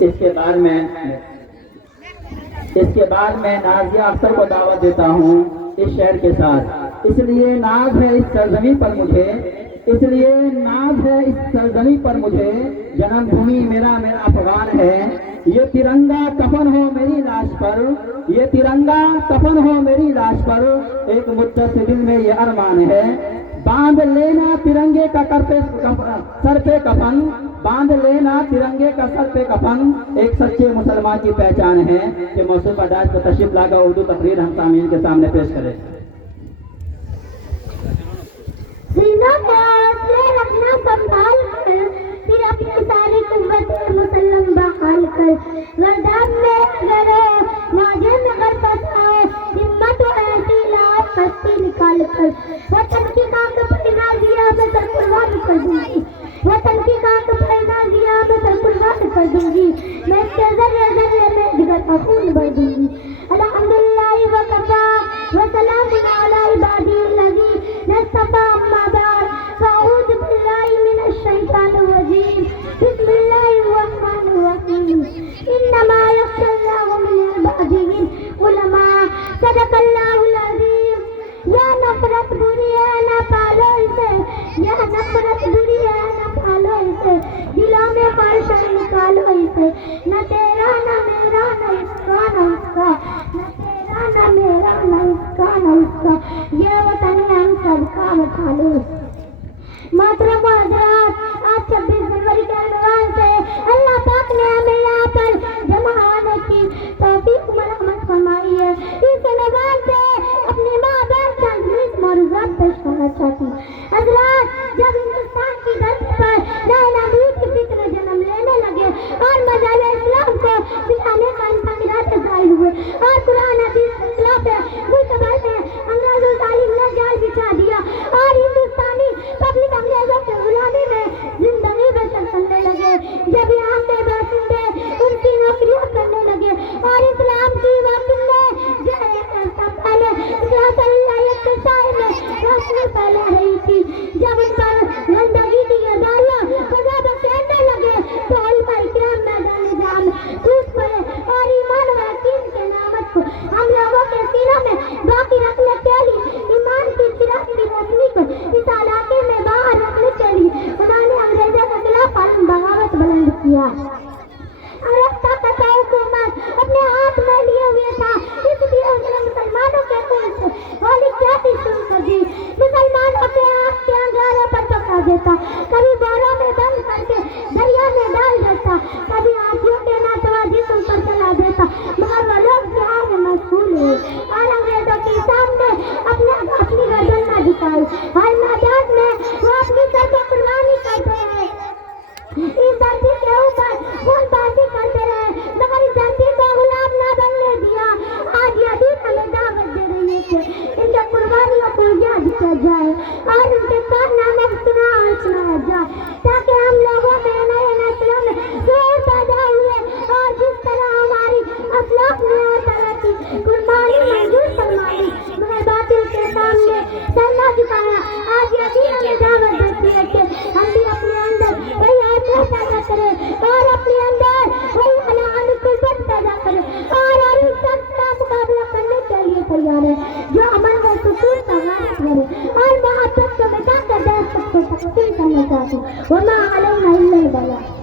اس کے بعد میں نازیہ اختر کو دعوت دیتا ہوں اس شعر کے ساتھ. اس لیے ناز ہے اس سرزمین پر مجھے، اس لیے ناز ہے اس سرزمین پر مجھے، جنم بھومی میرا افغان ہے. یہ ترنگا کفن ہو میری لاش پر، یہ ترنگا کفن ہو میری لاش پر، ایک مدت سے دل میں یہ ارمان ہے. باندھ لینا ترنگے کا سر پہ کفن، باندھ لینا ترنگے کا سر پہ کفن، ایک سچے مسلمان کی پہچان ہے. کہ موسیقی کا ڈاج پر تشریف لا کر اردو تقریر ہم سامعین کے سامنے پیش کریں. سینوں میں حوصلے رکھنا سنبھال کر، پھر اپنی ساری قوت مسلم بحال کر. گرداب میں گرو موجے میں غربت آئے، ہمت و ایسی لاؤ کشتی نکال کر. وطن کی خاک پر نازیہ میں سر قربان کر دوں گی، وطن کی خاک پر نازیہ میں سر قربان کر دوں گی. میں اس کے ذریعے میں جگر کا خون بھر دوں گی. الحمدللہ وکفا وسلام علی عبادی الذین اصطفیٰ. اما بعد فاعوذ باللہ من الشیطان الرجیم. بسم اللہ الرحمن الرحیم. انما یخشی اللہ من عباده العلماء. صدق اللہ العظیم. یا نفرت بری ہے نہ پالو اسے، یا نفرت بری ہے نہ پالو اسے، دلوں میں خواہش نکالو اسے. نہ تیرا نہ میرا نہ اس کا نہ اس کا، نہ تیرا نہ میرا نہ اس کا نہ اس کا، یہ وطن ہم سب کا اٹھا لو. محترم حضرات، آج 26 جنوری کے عنوان سے اللہ پاک نے ہمیں یہاں پر جمع ہونے کی توفیق مرحمت فرمائی ہے. اس عنوان سے اپنی ماں بہن کا عزیز معروضات پیش کرنا چاہتی ہوں. حضرات، جب ہندوستان کی دھرتی پر نئے نبی کی فکر جنم لینے لگے اور مذہب اسلام کو سکھانے کا انتظارات ظاہر ہوئے اور قرآن حدیث کے خلاف ملک بھر میں انگریزوں تعلیم نے جال بچھا دیا اور ہندوستانی پبلک انگریزوں کے غلامی میں زندگی بسر کرنے لگے. جب یہاں کے باشندے ان کی نوکریاں کرنے لگے اور اسلام کی وابستہ پہلے صلاحیت کے سائے میں روشنی پھیلا رہی تھی. جب ان پر گندگی کی گدالیاں خدا بخشنے لگے تو علماء اکرام میدان جام کود پڑے اور ایمان و یقین کے نعمت کو ہم لوگوں کے سینوں میں باقی رکھنے کے لیے، ایمان کی چراغ کی روشنی کو اس علاقے میں باہر رکھنے کے لیے انہوں نے انگریزوں کے خلاف عالم بغاوت بلند کیا. انگریز کا حکومت اپنے ہاتھ میں لیے ہوئے تھا، اس لیے اس نے مسلمانوں کے خون سے ہولی کھیتی شروع کر دی. مسلمانوں کے آنکھ کے انگاروں پر پکا دیتا، کبھی بوروں میں بند کر کے دریا میں ڈال دیتا، کبھی آنکھوں کے ناتوا جسم پر چلا دیتا، مگر وہ لوگ جہاد میں مشغول ہوئے اور انگریزوں کے سامنے اپنی گردن نہ جھکائی. ہر میدان میں وہ اپنی سر کو قربانی کرتے رہے، اس دھرتی کے اوپر خون بازی کرتے رہے، مگر اس دھرتی کو غلام نہ بننے دیا. آج یہ دن ہمیں دعوت دے رہی ہے کہ ان کے قربانیوں کو یاد کیا جائے اور ان کے کارنامے سنایا جائے، تاکہ ہم لوگوں میں نئے نسلوں میں شعور پیدا ہوئے اور جس طرح ہماری اسلاف نے ہر طرح کی قربانی منظور فرمائی مگر باطل کے سامنے سر نہ جھکایا. آج یہ دن ہمیں دعوت دیتی ہے کہ ہم بھی اپنے اندر وہی آدمی پیدا کریں اور اپنے اندر وہی علامت قربت پیدا کریں اور ہر اس شخص کا مقابلہ کرنے کے لیے تیار ہے جو امن و سکون کا غالب کرے اور محبت کو مٹا کر دہشت کو تقسیم کرنا چاہتے ہیں. وما علینا الا البلاغ.